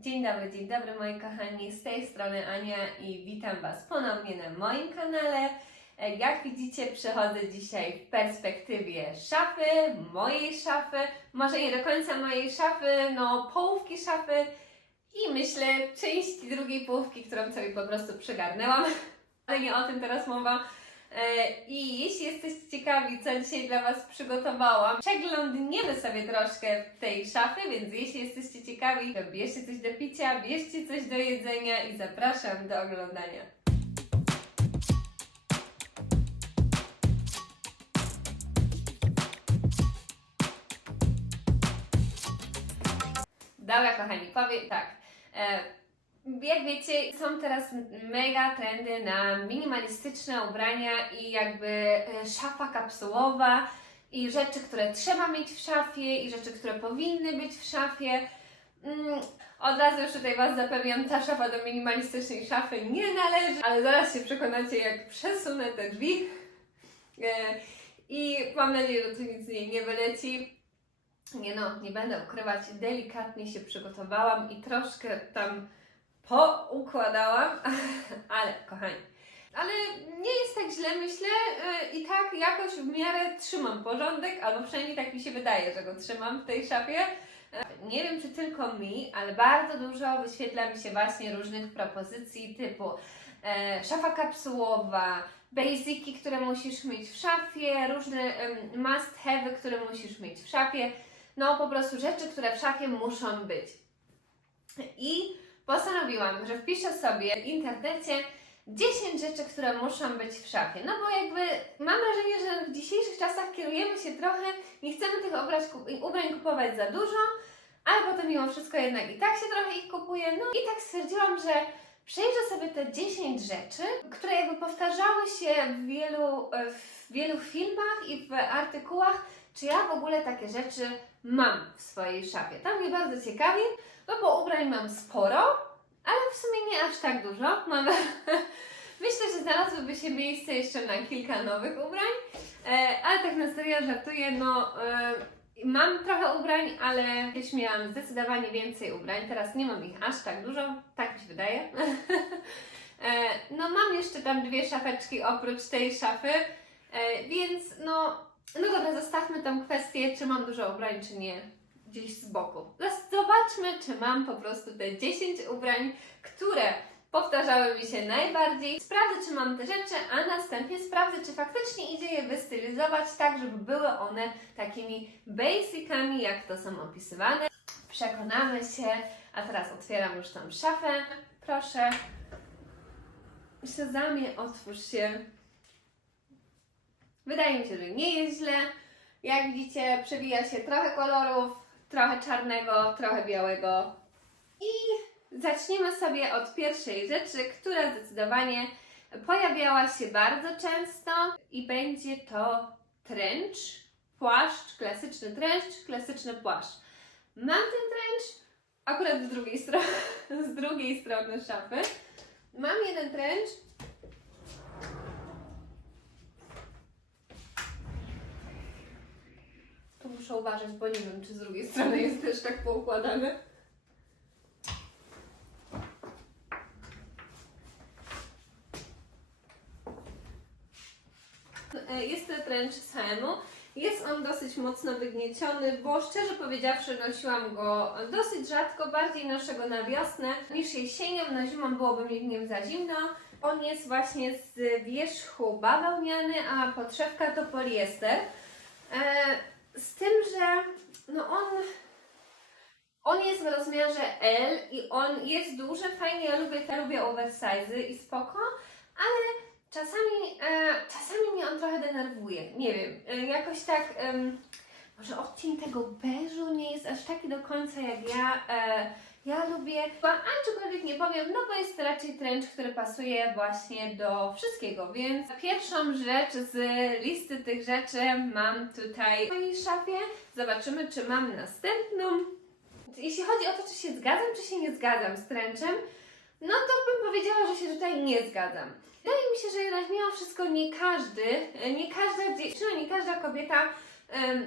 Dzień dobry, dzień dobry moi kochani, z tej strony Ania i witam Was ponownie na moim kanale. E, Jak widzicie, przechodzę dzisiaj w perspektywie szafy, mojej szafy, może nie do końca mojej szafy, no połówki szafy i myślę części drugiej połówki, którą sobie po prostu przygarnęłam, ale nie o tym teraz mowa. E, I jeśli jesteście ciekawi, co dzisiaj dla Was przygotowałam, przeglądniemy sobie troszkę tej szafy, więc jeśli jesteście ciekawi, to bierzcie coś do picia, bierzcie coś do jedzenia i zapraszam do oglądania. Dobra, kochani, powiem tak. E, jak wiecie, są teraz mega trendy na minimalistyczne ubrania i jakby e, szafa kapsułowa i rzeczy, które trzeba mieć w szafie i rzeczy, które powinny być w szafie. Mm, od razu już tutaj Was zapewniam, ta szafa do minimalistycznej szafy nie należy, ale zaraz się przekonacie, jak przesunę te drzwi. E, I mam nadzieję, że tu nic z niej nie wyleci. Nie no, nie będę ukrywać, delikatnie się przygotowałam i troszkę tam poukładałam, ale kochani, ale nie jest tak źle, myślę, yy, i tak jakoś w miarę trzymam porządek, albo przynajmniej tak mi się wydaje, że go trzymam w tej szafie. Yy, Nie wiem, czy tylko mi, ale bardzo dużo wyświetla mi się właśnie różnych propozycji typu e, szafa kapsułowa, basiki, które musisz mieć w szafie, różne em, must have, które musisz mieć w szafie. No po prostu rzeczy, które w szafie muszą być. I postanowiłam, że wpiszę sobie w internecie 10 rzeczy, które muszą być w szafie. No bo jakby mam wrażenie, że w dzisiejszych czasach kierujemy się trochę, nie chcemy tych ubrań, kupować za dużo, ale potem mimo wszystko jednak i tak się trochę ich kupuje. No i tak stwierdziłam, że przejrzę sobie te 10 rzeczy, które jakby powtarzały się w wielu, w wielu filmach i w artykułach, czy ja w ogóle takie rzeczy mam w swojej szafie. To mnie bardzo ciekawi, no bo ubrań mam sporo, ale w sumie nie aż tak dużo. Myślę, że znalazłoby się miejsce jeszcze na kilka nowych ubrań, e, ale tak na serio żartuję, no e, mam trochę ubrań, ale kiedyś miałam zdecydowanie więcej ubrań, teraz nie mam ich aż tak dużo, tak mi się wydaje. e, no mam jeszcze tam dwie szafeczki oprócz tej szafy, więc no, no dobra, zostawmy tą kwestię, czy mam dużo ubrań, czy nie, gdzieś z boku. Zas- Zobaczmy, czy mam po prostu te 10 ubrań, które powtarzały mi się najbardziej. Sprawdzę, czy mam te rzeczy, a następnie sprawdzę, czy faktycznie idzie je wystylizować tak, żeby były one takimi basicami, jak to są opisywane. Przekonamy się, a teraz otwieram już tą szafę. Proszę. Sezamie, otwórz się. Wydaje mi się, że nie jest źle. Jak widzicie, przewija się trochę kolorów, trochę czarnego, trochę białego. I zaczniemy sobie od pierwszej rzeczy, która zdecydowanie pojawiała się bardzo często i będzie to trench, płaszcz, klasyczny trench, klasyczny płaszcz. Mam ten trench akurat z drugiej strony, z drugiej strony szafy. Mam jeden trench, muszę uważać, bo nie wiem, czy z drugiej strony jest też tak poukładane. E, Jest to trench Semu. Jest on dosyć mocno wygnieciony, bo szczerze powiedziawszy nosiłam go dosyć rzadko, bardziej noszę go na wiosnę niż jesienią, na zimą byłoby mi w nim za zimno. On jest właśnie z wierzchu bawełniany, a podszewka to poliester. E, z tym, że no on, on jest w rozmiarze L i on jest duży, fajnie, ja lubię, ja lubię oversize i spoko, ale czasami, e, czasami mnie on trochę denerwuje, nie wiem, e, jakoś tak, em, może odcień tego beżu nie jest aż taki do końca jak ja, e, ja lubię, a aczkolwiek nie powiem, no bo jest to raczej trench, który pasuje właśnie do wszystkiego, więc pierwszą rzecz z listy tych rzeczy mam tutaj w mojej szafie. Zobaczymy, czy mam następną. Jeśli chodzi o to, czy się zgadzam, czy się nie zgadzam z trenchem, no to bym powiedziała, że się tutaj nie zgadzam. Wydaje mi się, że jednak mimo wszystko nie każdy, nie każda dziewczyna, nie każda kobieta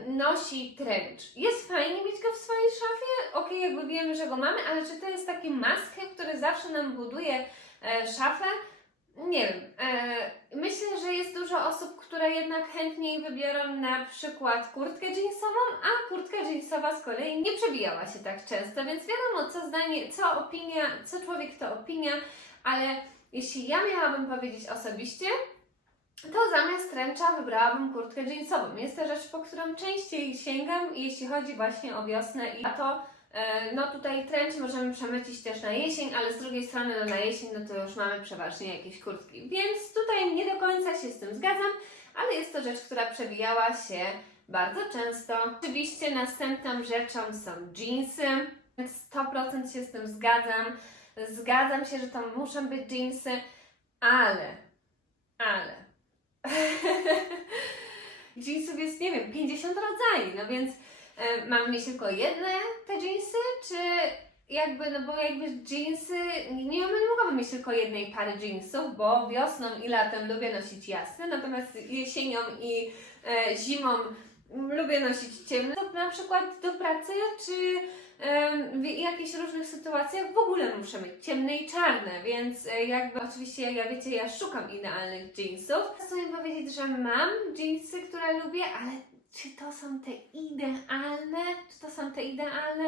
nosi trench. Jest fajnie mieć go w swojej szafie, okej, jakby wiemy, że go mamy, ale czy to jest taki have, który zawsze nam buduje e, szafę? Nie wiem. E, myślę, że jest dużo osób, które jednak chętniej wybiorą na przykład kurtkę jeansową, a kurtka jeansowa z kolei nie przebijała się tak często, więc wiadomo, co zdanie, co opinia, co człowiek to opinia, ale jeśli ja miałabym powiedzieć osobiście, to zamiast trencha wybrałabym kurtkę jeansową. Jest to rzecz, po którą częściej sięgam, jeśli chodzi właśnie o wiosnę i lato. E, No tutaj trench możemy przemycić też na jesień, ale z drugiej strony no na jesień no to już mamy przeważnie jakieś kurtki. Więc tutaj nie do końca się z tym zgadzam, ale jest to rzecz, która przewijała się bardzo często. Oczywiście następną rzeczą są jeansy. 100% się z tym zgadzam. Zgadzam się, że to muszą być jeansy, ale, ale. Jeansów jest, nie wiem, 50 rodzajów, no więc e, mamy mieć tylko jedne te jeansy, czy jakby, no bo jakby jeansy, nie, nie mogłabym mieć tylko jednej pary jeansów, bo wiosną i latem lubię nosić jasne, natomiast jesienią i e, zimą lubię nosić ciemne, to na przykład do pracy, czy w jakichś różnych sytuacjach w ogóle muszę mieć ciemne i czarne, więc e, jakby oczywiście, jak wiecie, ja szukam idealnych jeansów. Chcę powiedzieć, że mam jeansy, które lubię, ale czy to są te idealne? Czy to są te idealne?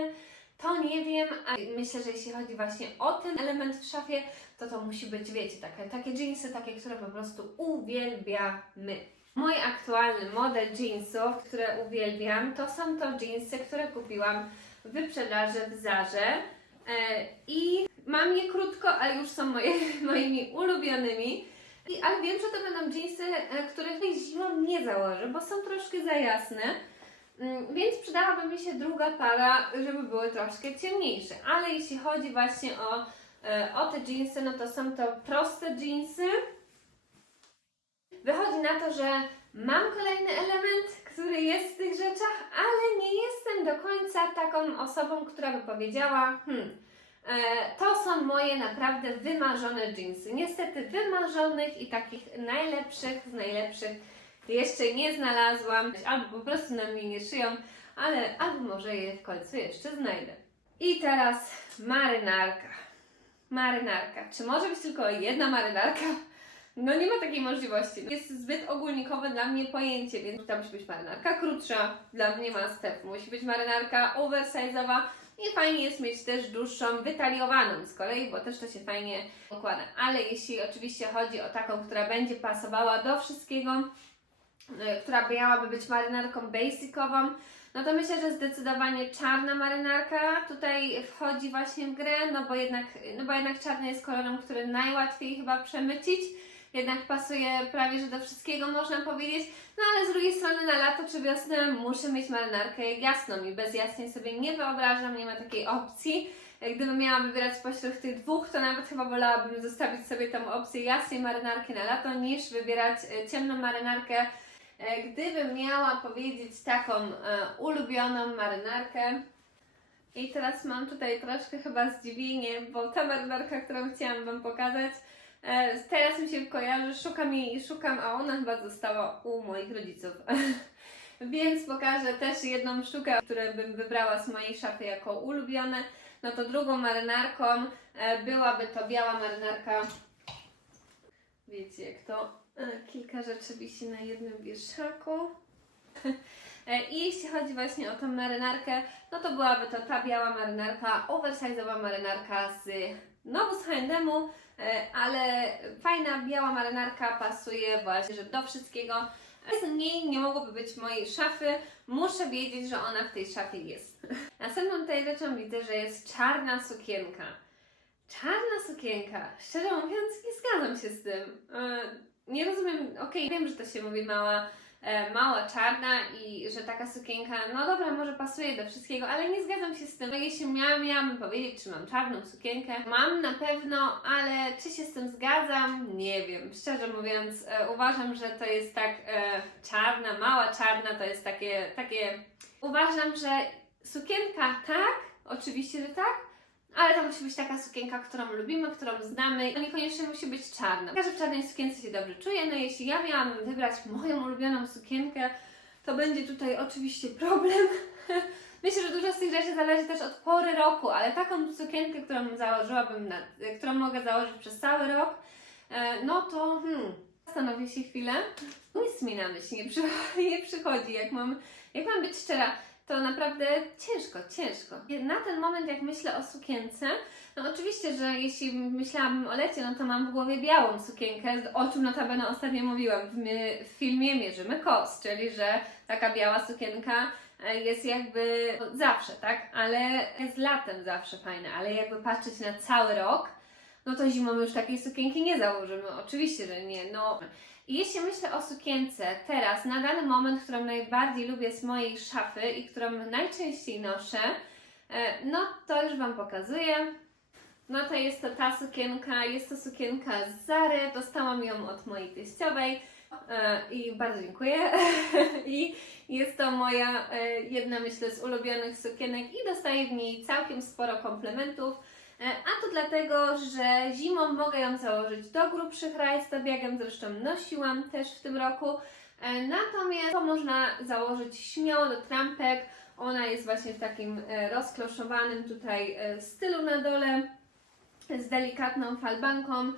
To nie wiem, a myślę, że jeśli chodzi właśnie o ten element w szafie, to to musi być, wiecie, takie, takie jeansy, takie, które po prostu uwielbiamy. Mój aktualny model jeansów, które uwielbiam, to są to jeansy, które kupiłam wyprzedaży w Zarze e, i mam je krótko, ale już są moje, moimi ulubionymi. I, ale wiem, że to będą jeansy, e, których zimą nie założę, bo są troszkę za jasne. Mm, Więc przydałaby mi się druga para, żeby były troszkę ciemniejsze. Ale jeśli chodzi właśnie o, e, o te jeansy, no to są to proste jeansy. Wychodzi na to, że mam kolejny element, który jest w tych rzeczach, ale nie jestem do końca taką osobą, która by powiedziała, hmm, e, to są moje naprawdę wymarzone jeansy. Niestety wymarzonych i takich najlepszych z najlepszych jeszcze nie znalazłam, albo po prostu na mnie nie szyją, ale albo może je w końcu jeszcze znajdę. I teraz marynarka. Marynarka. Czy może być tylko jedna marynarka? No nie ma takiej możliwości. Jest zbyt ogólnikowe dla mnie pojęcie, więc tam musi być marynarka krótsza, dla mnie ma step. Musi być marynarka oversize'owa i fajnie jest mieć też dłuższą, wytaliowaną z kolei, bo też to się fajnie układa. Ale jeśli oczywiście chodzi o taką, która będzie pasowała do wszystkiego, y, która miałaby być marynarką basicową, no to myślę, że zdecydowanie czarna marynarka tutaj wchodzi właśnie w grę, no bo jednak, no bo jednak czarny jest kolorem, który najłatwiej chyba przemycić. Jednak pasuje prawie że do wszystkiego, można powiedzieć. No ale z drugiej strony na lato czy wiosnę muszę mieć marynarkę jasną i bez jasnej sobie nie wyobrażam, nie ma takiej opcji. Gdybym miała wybierać spośród tych dwóch, to nawet chyba wolałabym zostawić sobie tą opcję jasnej marynarki na lato, niż wybierać e, ciemną marynarkę. E, Gdybym miała powiedzieć taką e, ulubioną marynarkę, i teraz mam tutaj troszkę chyba zdziwienie, bo ta marynarka, którą chciałam Wam pokazać, e, teraz mi się kojarzy, szukam jej i szukam, a ona chyba została u moich rodziców. Więc pokażę też jedną sztukę, którą bym wybrała z mojej szafy jako ulubione. No to drugą marynarką e, byłaby to biała marynarka. Wiecie jak to? E, Kilka rzeczy wisi na jednym wieszaku. E, I jeśli chodzi właśnie o tą marynarkę, no to byłaby to ta biała marynarka, oversize'owa marynarka z Novus H&M-u, e, ale fajna biała marynarka pasuje właśnie do wszystkiego. Bez niej nie mogłoby być mojej szafy, muszę wiedzieć, że ona w tej szafie jest. Następną tutaj rzeczą widzę, że jest czarna sukienka. Czarna sukienka, szczerze mówiąc, nie zgadzam się z tym. E, Nie rozumiem, okej, wiem, że to się mówi mała e, mała, czarna i że taka sukienka, no dobra, może pasuje do wszystkiego, ale nie zgadzam się z tym. No Jeśli miałam, miałabym powiedzieć, czy mam czarną sukienkę, mam na pewno, ale czy się z tym zgadzam? Nie wiem. Szczerze mówiąc, e, uważam, że to jest tak e, czarna, mała czarna, to jest takie, takie... Uważam, że sukienka tak, oczywiście, że tak, ale to musi być taka sukienka, którą lubimy, którą znamy. To niekoniecznie musi być czarna. Każdy w czarnej sukience się dobrze czuje. No jeśli ja miałam wybrać moją ulubioną sukienkę, to będzie tutaj oczywiście problem. Myślę, że dużo z tych rzeczy zależy też od pory roku, ale taką sukienkę, którą założyłabym, na, którą mogę założyć przez cały rok, e, no to hmm, zastanowię się chwilę. Nic mi na myśl nie, przy, nie przychodzi, jak mam, jak mam być szczera, to naprawdę ciężko, ciężko. Na ten moment, jak myślę o sukience, no oczywiście, że jeśli myślałabym o lecie, no to mam w głowie białą sukienkę, o czym notabene ostatnio mówiłam w, w filmie Mierzymy Kos, czyli że taka biała sukienka e, jest jakby zawsze, tak? Ale jest latem zawsze fajne, ale jakby patrzeć na cały rok, no to zimą już takiej sukienki nie założymy. Oczywiście, że nie. No. I jeśli myślę o sukience teraz, na dany moment, którą najbardziej lubię z mojej szafy i którą najczęściej noszę, e, no to już Wam pokazuję. No to jest to ta sukienka, jest to sukienka z Zary, dostałam ją od mojej teściowej e, i bardzo dziękuję. I jest to moja e, jedna, myślę, z ulubionych sukienek i dostaję w niej całkiem sporo komplementów. E, A to dlatego, że zimą mogę ją założyć do grubszych rajstopjagiem, zresztą nosiłam też w tym roku. E, Natomiast to można założyć śmiało do trampek. Ona jest właśnie w takim e, rozkloszowanym tutaj stylu na dole z delikatną falbanką,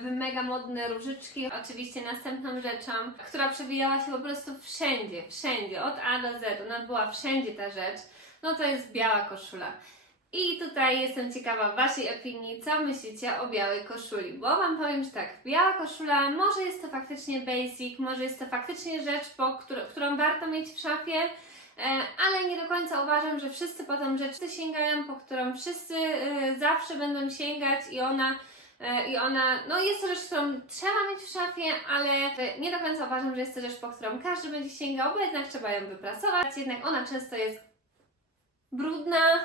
w mega modne różyczki. Oczywiście następną rzeczą, która przewijała się po prostu wszędzie, wszędzie, od A do Z, ona była wszędzie ta rzecz, no to jest biała koszula. I tutaj jestem ciekawa Waszej opinii, co myślicie o białej koszuli, bo Wam powiem, że tak, biała koszula, może jest to faktycznie basic, może jest to faktycznie rzecz, po, którą, warto mieć w szafie, e, ale nie do końca uważam, że wszyscy po tą rzecz sięgają, po którą wszyscy e, zawsze będą sięgać i ona e, i ona, no jest to rzecz, którą trzeba mieć w szafie, ale nie do końca uważam, że jest to rzecz, po którą każdy będzie sięgał, bo jednak trzeba ją wyprasować, jednak ona często jest brudna,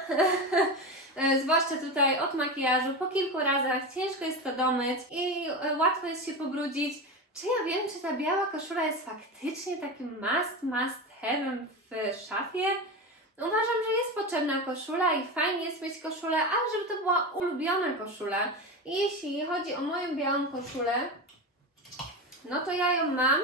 zwłaszcza tutaj od makijażu, po kilku razach ciężko jest to domyć i e, łatwo jest się pobrudzić. Czy ja wiem, czy ta biała koszula jest faktycznie takim must, must have'em w szafie? Uważam, że jest potrzebna koszula i fajnie jest mieć koszulę, ale żeby to była ulubiona koszula. I jeśli chodzi o moją białą koszulę, no to ja ją mam.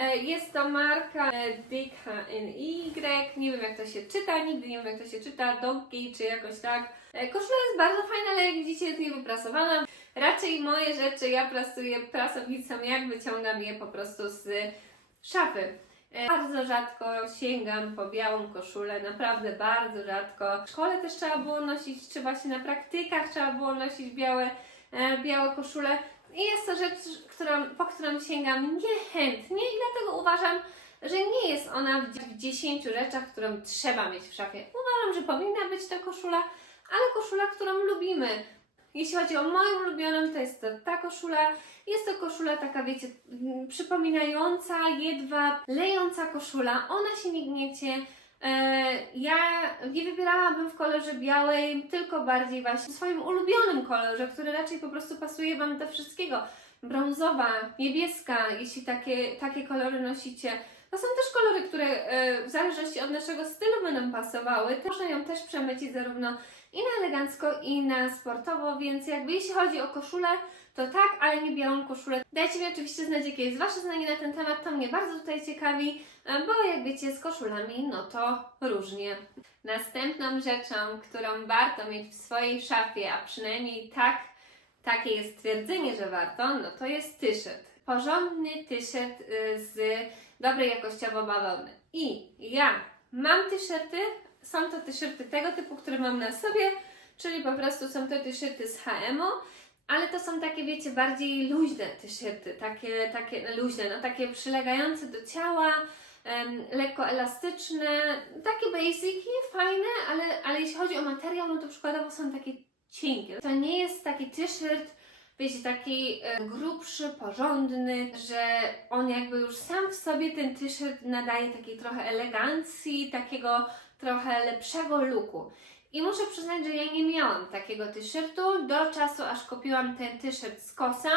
E, Jest to marka e, DKNY, nie wiem jak to się czyta, nigdy nie wiem jak to się czyta, Doggy czy jakoś tak. E, Koszula jest bardzo fajna, ale jak widzicie jest niewyprasowana. Raczej moje rzeczy ja prasuję prasownicą, jak wyciągam je po prostu z szafy. Bardzo rzadko sięgam po białą koszulę, naprawdę bardzo rzadko. W szkole też trzeba było nosić, czy właśnie na praktykach trzeba było nosić białe, białe koszule. Jest to rzecz, którą, po którą sięgam niechętnie i dlatego uważam, że nie jest ona w w 10 rzeczach, którą trzeba mieć w szafie. Uważam, że powinna być ta koszula, ale koszula, którą lubimy. Jeśli chodzi o moją ulubioną, to jest to ta koszula. Jest to koszula taka, wiecie, przypominająca jedwab, lejąca koszula. Ona się nie gniecie. E, ja nie wybierałabym w kolorze białej, tylko bardziej właśnie w swoim ulubionym kolorze, który raczej po prostu pasuje Wam do wszystkiego. Brązowa, niebieska, jeśli takie, takie kolory nosicie. To są też kolory, które e, w zależności od naszego stylu będą pasowały. Można ją też przemycić zarówno i na elegancko, i na sportowo, więc jakby jeśli chodzi o koszulę, to tak, ale nie białą koszulę. Dajcie mi oczywiście znać, jakie jest Wasze zdanie na ten temat, to mnie bardzo tutaj ciekawi, bo jak wiecie, z koszulami, no to różnie. Następną rzeczą, którą warto mieć w swojej szafie, a przynajmniej tak, takie jest stwierdzenie, że warto, no to jest t-shirt. Porządny t-shirt y, z dobrej jakościowo bawełny. I ja mam t-shirty, są to t-shirty tego typu, które mam na sobie, czyli po prostu są to t-shirty z H&M-u, ale to są takie, wiecie, bardziej luźne t-shirty, takie, takie luźne, no takie przylegające do ciała, lekko elastyczne, takie basic, fajne, ale, ale jeśli chodzi o materiał, no to przykładowo są takie cienkie. To nie jest taki t-shirt, wiecie, taki e, grubszy, porządny, że on jakby już sam w sobie ten t-shirt nadaje takiej trochę elegancji, takiego trochę lepszego looku. I muszę przyznać, że ja nie miałam takiego t-shirtu do czasu, aż kupiłam ten t-shirt z Kosa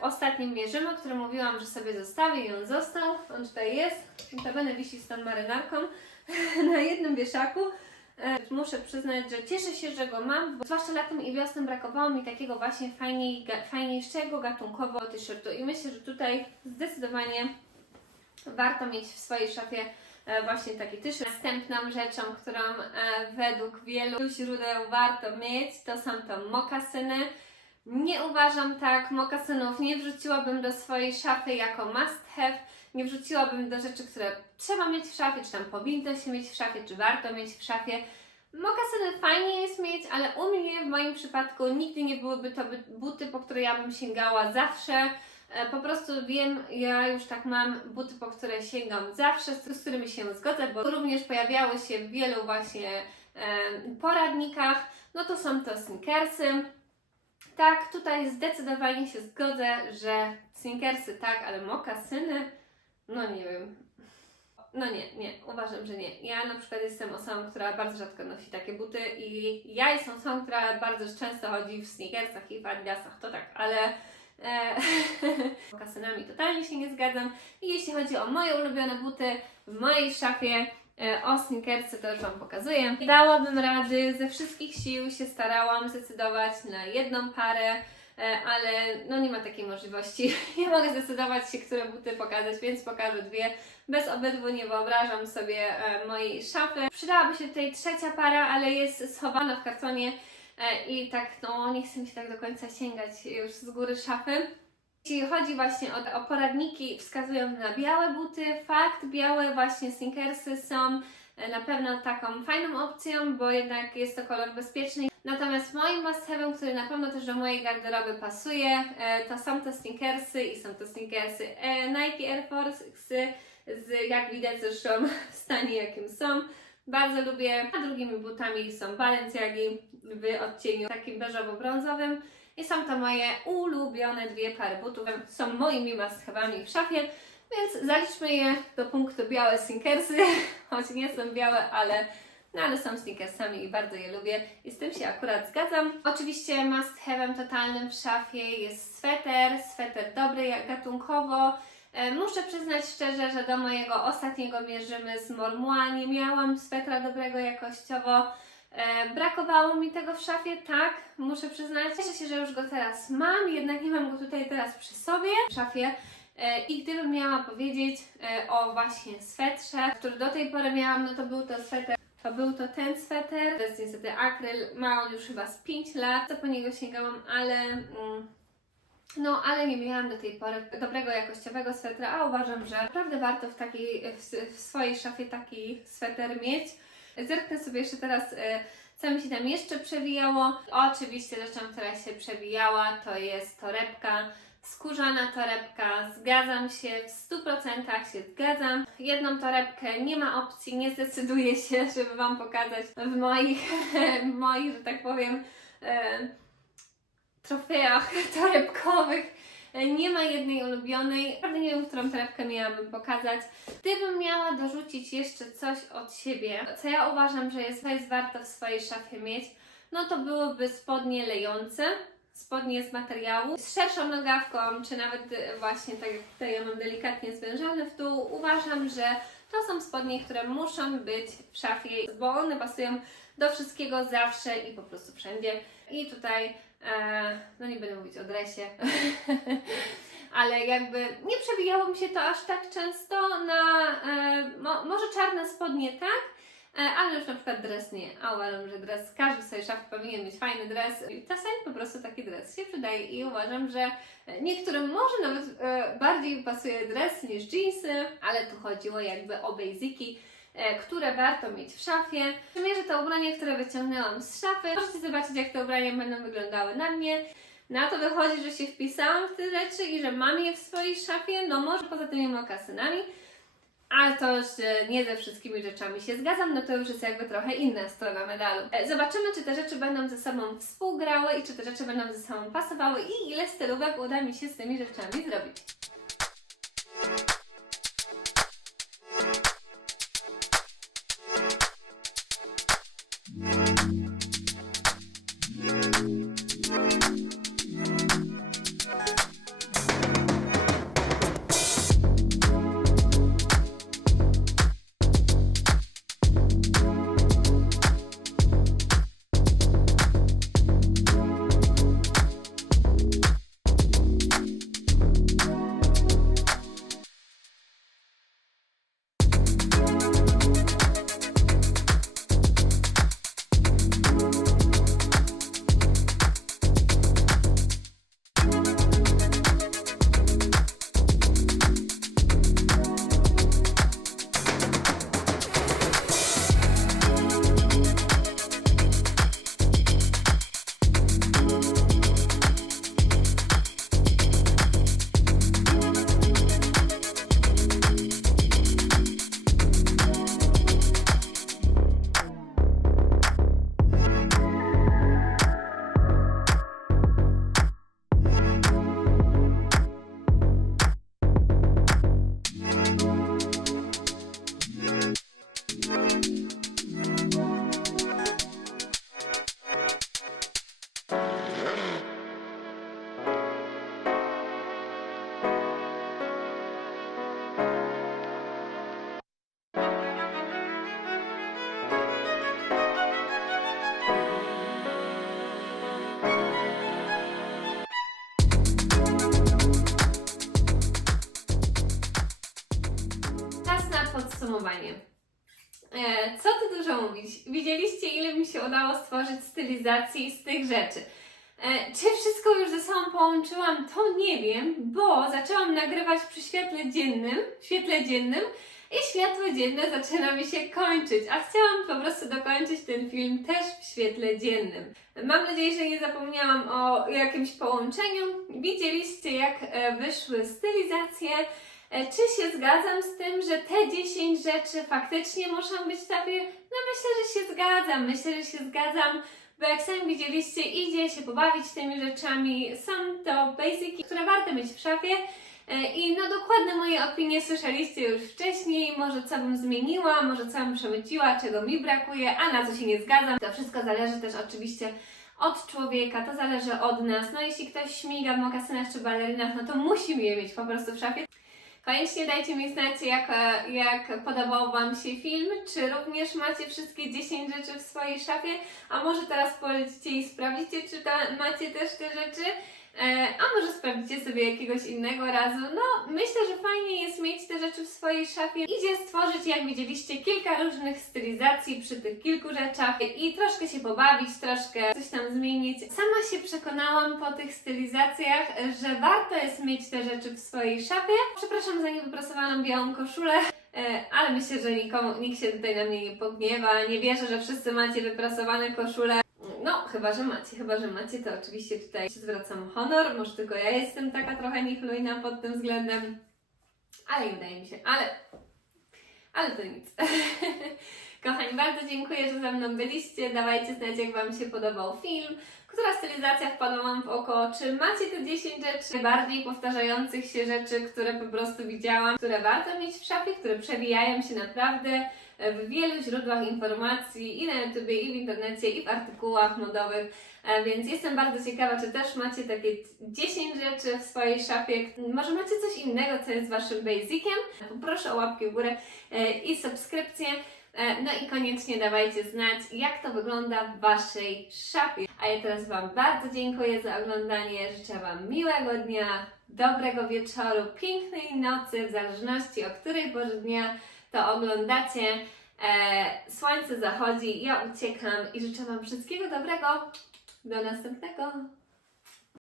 w ostatnim mierzymy, o którym mówiłam, że sobie zostawię i on został. On tutaj jest. Notabene wisi z tą marynarką na jednym wieszaku. E, Muszę przyznać, że cieszę się, że go mam, bo zwłaszcza latem i wiosną brakowało mi takiego właśnie fajniej, fajniejszego gatunkowo t-shirtu i myślę, że tutaj zdecydowanie warto mieć w swojej szafie e, właśnie taki tysz. Następną rzeczą, którą e, według wielu źródeł warto mieć, to są to mokasyny. Nie uważam tak, mokasynów nie wrzuciłabym do swojej szafy jako must have, nie wrzuciłabym do rzeczy, które trzeba mieć w szafie, czy tam powinno się mieć w szafie, czy warto mieć w szafie. Mokasyny fajnie jest mieć, ale u mnie w moim przypadku nigdy nie byłyby to buty, po które ja bym sięgała zawsze. E, Po prostu wiem, ja już tak mam buty, po które sięgam zawsze, z z którymi się zgodzę, bo również pojawiały się w wielu właśnie e, poradnikach. No to są to sneakersy. Tak, tutaj zdecydowanie się zgodzę, że sneakersy tak, ale mokasyny, no nie wiem. No nie, nie, uważam, że nie. Ja na przykład jestem osobą, która bardzo rzadko nosi takie buty i ja jestem osobą, która bardzo często chodzi w sneakersach i w adidasach, to tak, ale e, mokasynami totalnie się nie zgadzam. I jeśli chodzi o moje ulubione buty w mojej szafie, o sneakersy już Wam pokazuję. Dałabym rady, ze wszystkich sił się starałam zdecydować na jedną parę, e, ale no nie ma takiej możliwości. Nie mogę zdecydować się, które buty pokazać, więc pokażę dwie. Bez obydwu nie wyobrażam sobie e, mojej szafy. Przydałaby się tutaj trzecia para, ale jest schowana w kartonie e, i tak, no nie chcę mi się tak do końca sięgać już z góry szafy. Jeśli chodzi właśnie o, o poradniki, wskazują na białe buty. Fakt, białe właśnie sneakersy są e, na pewno taką fajną opcją, bo jednak jest to kolor bezpieczny. Natomiast moim must który na pewno też do mojej garderoby pasuje, e, to są to sneakersy i są to sneakersy e, Nike Air Force, z, jak widać zresztą w stanie jakim są. Bardzo lubię, a drugimi butami są Balenciagi w odcieniu takim beżowo-brązowym. I są to moje ulubione dwie pary butów. Są moimi must have'ami w szafie, więc zaliczmy je do punktu białe sneakersy, choć nie są białe, ale, no, ale są sneakersami i bardzo je lubię i z tym się akurat zgadzam. Oczywiście must have'em totalnym w szafie jest sweter, sweter dobry gatunkowo. E, Muszę przyznać szczerze, że do mojego ostatniego mierzymy z Mormua nie miałam swetra dobrego jakościowo. E, brakowało mi tego w szafie, tak, muszę przyznać. Cieszę się, że już go teraz mam, jednak nie mam go tutaj teraz przy sobie w szafie. E, I gdybym miała powiedzieć e, o właśnie swetrze, który do tej pory miałam, no to był to sweter. To był to ten sweter, to jest niestety akryl, ma on już chyba z 5 lat, to po niego sięgałam, ale mm, no, ale nie miałam do tej pory dobrego jakościowego swetra, a uważam, że naprawdę warto w, takiej, w, w swojej szafie taki sweter mieć. Zerknę sobie jeszcze teraz, e, co mi się tam jeszcze przewijało. Oczywiście rzeczą, która się przewijała, to jest torebka. Skórzana torebka, zgadzam się, w 100% się zgadzam. Jedną torebkę nie ma opcji, nie zdecyduję się, żeby Wam pokazać w moich, w moich że tak powiem, e, trofeach torebkowych. E, Nie ma jednej ulubionej. Naprawdę nie wiem, którą torebkę miałabym pokazać. Gdybym miała dorzucić jeszcze coś od siebie, co ja uważam, że jest, jest warto w swojej szafie mieć, no to byłyby spodnie lejące. Spodnie z materiału, z szerszą nogawką, czy nawet e, właśnie tak jak tutaj ja mam delikatnie zwężone w dół. Uważam, że to są spodnie, które muszą być w szafie, bo one pasują do wszystkiego zawsze i po prostu wszędzie. I tutaj no nie będę mówić o dresie, ale jakby nie przewijało mi się to aż tak często na, e, mo, może czarne spodnie tak, e, ale już na przykład dres nie, a uważam, że dres, każdy swojej szafie powinien mieć fajny dres. I czasami po prostu taki dres się przydaje. I uważam, że niektórym może nawet e, bardziej pasuje dres niż jeansy, ale tu chodziło jakby o basiki, e, które warto mieć w szafie. Przymierzę to ubranie, które wyciągnęłam z szafy. Możecie zobaczyć, jak te ubrania będą wyglądały na mnie. Na to wychodzi, że się wpisałam w te rzeczy i że mam je w swojej szafie, no może poza tymi mokasynami, ale to już e, nie ze wszystkimi rzeczami się zgadzam, no to już jest jakby trochę inna strona medalu. E, Zobaczymy, czy te rzeczy będą ze sobą współgrały i czy te rzeczy będą ze sobą pasowały i ile stylówek uda mi się z tymi rzeczami zrobić. Udało stworzyć stylizacji z tych rzeczy. E, czy wszystko już ze sobą połączyłam, to nie wiem, bo zaczęłam nagrywać przy świetle dziennym, świetle dziennym i światło dzienne zaczyna mi się kończyć, a chciałam po prostu dokończyć ten film też w świetle dziennym. Mam nadzieję, że nie zapomniałam o jakimś połączeniu. Widzieliście, jak e, wyszły stylizacje. E, Czy się zgadzam z tym, że te 10 rzeczy faktycznie muszą być szafie? No myślę, że się zgadzam. Myślę, że się zgadzam, bo jak sami widzieliście, idzie się pobawić tymi rzeczami. Są to basiki, które warto mieć w szafie. E, I no dokładne moje opinie słyszeliście już wcześniej, może co bym zmieniła, może co bym przemyciła, czego mi brakuje, a na co się nie zgadzam. To wszystko zależy też oczywiście od człowieka, to zależy od nas. No jeśli ktoś śmiga w mokasynach czy balerinach, no to musimy je mieć po prostu w szafie. Koniecznie dajcie mi znać, jak, jak podobał Wam się film, czy również macie wszystkie 10 rzeczy w swojej szafie, a może teraz polecicie i sprawdzicie, czy ta, macie też te rzeczy. E, a może sprawdzicie sobie jakiegoś innego razu. No, myślę, że fajnie jest mieć te rzeczy w swojej szafie. Idzie stworzyć, jak widzieliście, kilka różnych stylizacji przy tych kilku rzeczach i troszkę się pobawić, troszkę coś tam zmienić. Sama się przekonałam po tych stylizacjach, że warto jest mieć te rzeczy w swojej szafie. Przepraszam za niewyprasowaną białą koszulę. E, Ale myślę, że nikomu, nikt się tutaj na mnie nie pogniewa. Nie wierzę, że wszyscy macie wyprasowane koszule. Chyba, że macie, chyba, że macie, to oczywiście tutaj się zwracam honor. Może tylko ja jestem taka trochę niechlujna pod tym względem. Ale nie wydaje mi się, ale. Ale to nic. Kochani, bardzo dziękuję, że ze mną byliście. Dawajcie znać, jak Wam się podobał film. Która stylizacja wpadła Wam w oko? Czy macie te 10 rzeczy, najbardziej powtarzających się rzeczy, które po prostu widziałam, które warto mieć w szafie, które przewijają się naprawdę w wielu źródłach informacji i na YouTubie, i w internecie, i w artykułach modowych. E, Więc jestem bardzo ciekawa, czy też macie takie 10 rzeczy w swojej szafie. Może macie coś innego, co jest Waszym basiciem? Poproszę o łapkę w górę e, i subskrypcję. E, No i koniecznie dawajcie znać, jak to wygląda w Waszej szafie. A ja teraz Wam bardzo dziękuję za oglądanie. Życzę Wam miłego dnia, dobrego wieczoru, pięknej nocy, w zależności o której porze dnia to oglądacie. E, słońce zachodzi, ja uciekam i życzę Wam wszystkiego dobrego. Do następnego.